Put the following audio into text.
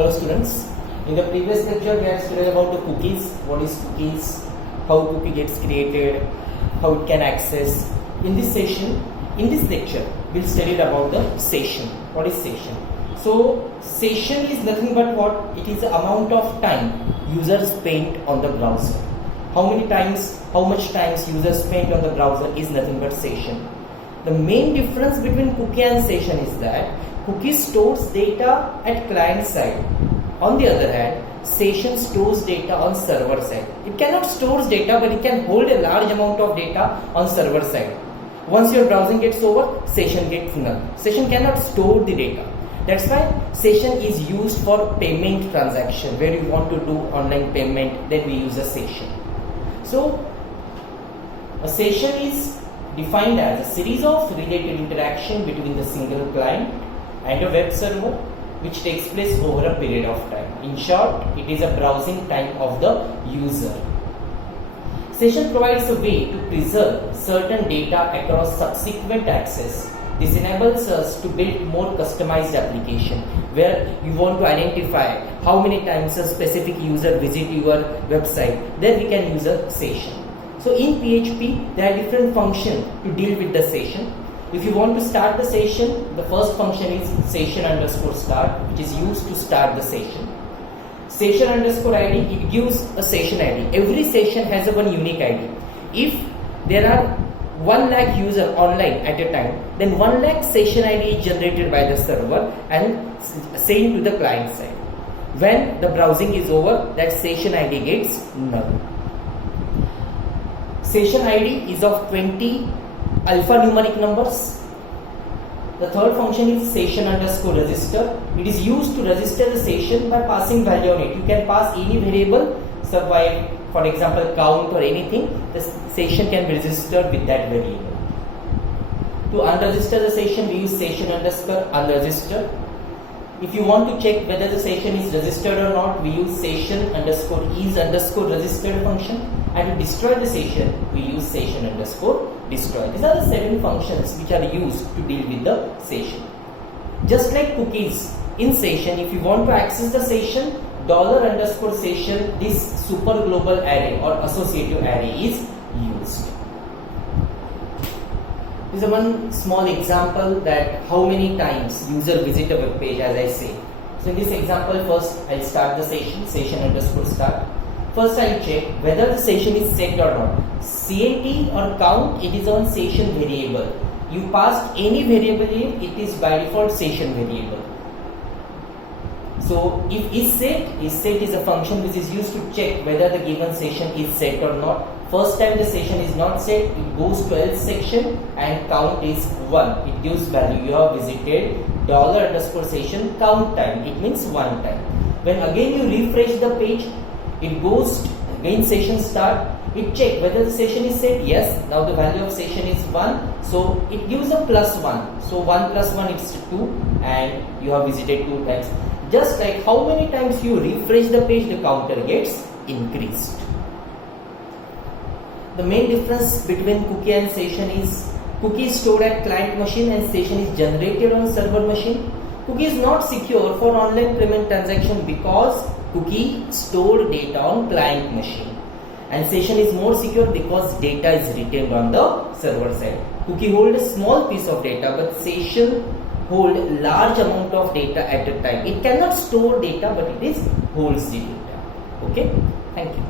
Hello students, in the previous lecture we have studied about the cookies, what is cookies, how cookie gets created, how it can access. In this lecture we'll study about the session. What is session? So session is nothing but what? It is the amount of time users spent on the browser. How much times users spent on the browser is nothing but session. The main difference between cookie and session is that cookie stores data at client side. On the other hand, session stores data on server side. It cannot store data, but it can hold a large amount of data on server side. Once your browsing gets over, session gets null. Session cannot store the data. That's why session is used for payment transaction. Where you want to do online payment, then we use a session. So, a session is defined as a series of related interaction between the single client and a web server which takes place over a period of time. In short, it is a browsing time of the user. Session provides a way to preserve certain data across subsequent access. This enables us to build more customized application where you want to identify how many times a specific user visit your website. Then we can use a session. So in PHP, there are different functions to deal with the session. If you want to start the session, the first function is session_start, which is used to start the session. Session_ID, it gives a session ID. Every session has a one unique ID. If there are 1 lakh users online at a time, then 1 lakh session ID is generated by the server and sent to the client side. When the browsing is over, that session ID gets null. Session ID is of 20 alphanumeric numbers. The third function is session_register. It is used to register the session by passing value on it. You can pass any variable, survive, for example, count or anything. The session can be registered with that variable. To unregister the session, we use session_unregister. If you want to check whether the session is registered or not, we use session_is_registered function. And to destroy the session, we use session_destroy. These are the 7 functions which are used to deal with the session. Just like cookies, in session, if you want to access the session, $_session, this super global array or associative array is used. This is one small example that how many times user visit a web page, as I say. So in this example, first I'll start the session_start. First I'll check whether the session is set or not. CAT or count, it is on session variable. You passed any variable here, it is by default session variable. So if isSet is a function which is used to check whether the given session is set or not. First time the session is not set, it goes to else section and count is 1. It gives value you have visited $_session count time. It means 1 time. When again you refresh the page, it goes again session start. It check whether the session is set. Yes, now the value of session is 1. So it gives a +1. So 1 + 1 is 2 and you have visited 2 times. Just like how many times you refresh the page, the counter gets increased. The main difference between cookie and session is cookie is stored at client machine and session is generated on server machine. Cookie is not secure for online payment transaction because cookie stored data on client machine. And session is more secure because data is retained on the server side. Cookie hold a small piece of data, but session hold large amount of data at a time. It cannot store data, but it holds the data. Okay, thank you.